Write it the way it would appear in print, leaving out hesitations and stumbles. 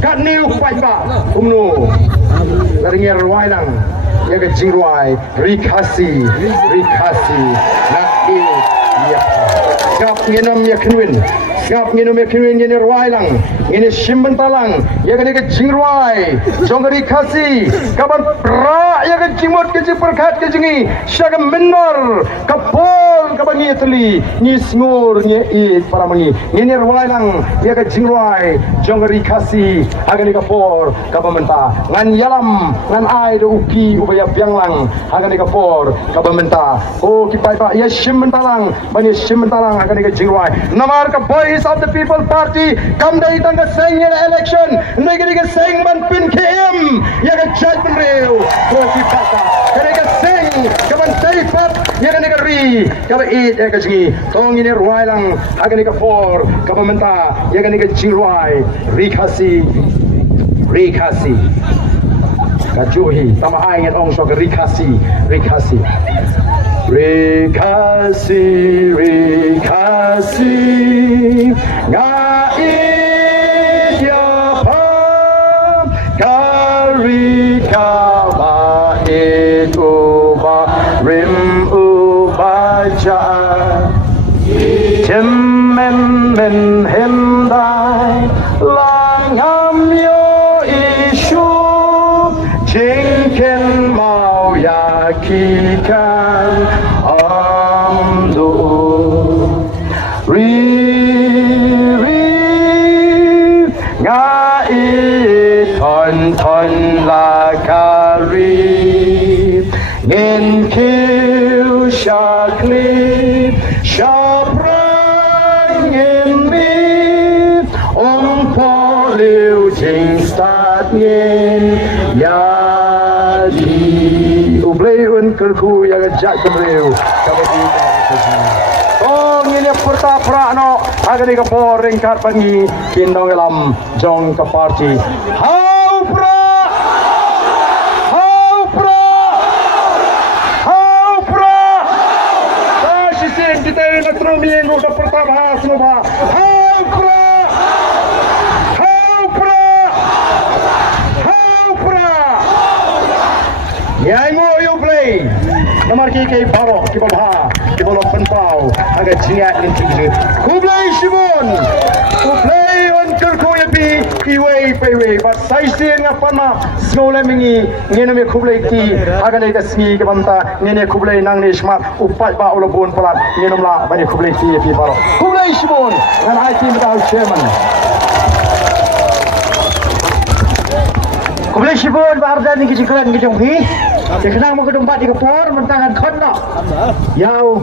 kat niu pai ba umnu laringer wai lang ya ke jingwai rikasi nak ya ngap ngenom ya kenwin ngap ngenom ya kenwin ni ruai lang ini simban talang ya ke jingwai jong rikasi kaban pra ya ke jimot ke perkat ke jingi syaga menor kapol kaban ni teli ni sngur ni para mengi ini ruai lang ya ke jingwai jong rikasi aga ni kapor kaban menta ngan yalam ngan ai do uki ubaya biang lang aga ni kapor kaban menta oh kipai pa ya simban talang bani simban talang aga ni ke jingwai namar ka voice of the people party kam dai tang ka sing in election ndai ke sing ban pin KM ya ka judge ban reu ko kipai ka kene ka sing kaban dai pat ya ka ri ka eat ya ka jingi tong ini ruai lang aga ni ka for kaban menta ya ka ni ke jingwai rikasi kajuhi tama ai ngat ong so rikasi ngai dia pa karika ba itu ba rim ubaja men hendai langam yo isu jingken mau yakikan amdu ri ngai ton la kari nin kiu shakli shaprang in mi po liu jing start ngin yadi ublei un kerku yang jak kemriu kabadi oh ngini perta prano agani ka poring kat pangi kindong elam jong ka party hau pra sisi kita nak terus minggu ka perta bahas semua hau pra Yai mo you play. Namar ki baro ki babha ki bolo penpau aga jingat nin tiju. Kublai Shimon. Kublai on kerko yapi iwei peiwei but sai sin ngapan ma snole mingi ngene me kublai ki aga le ka smi ke banta ngene kublai nang ni smart upat ba ulobon palat ngenom la bani kublai ki yapi baro. Kublai Shimon ngan ai team da chairman. Kublai Shimon barda ni ki jikran ki jong hi. Kenang mo kedong bat di kapor mentangan kon no. Yau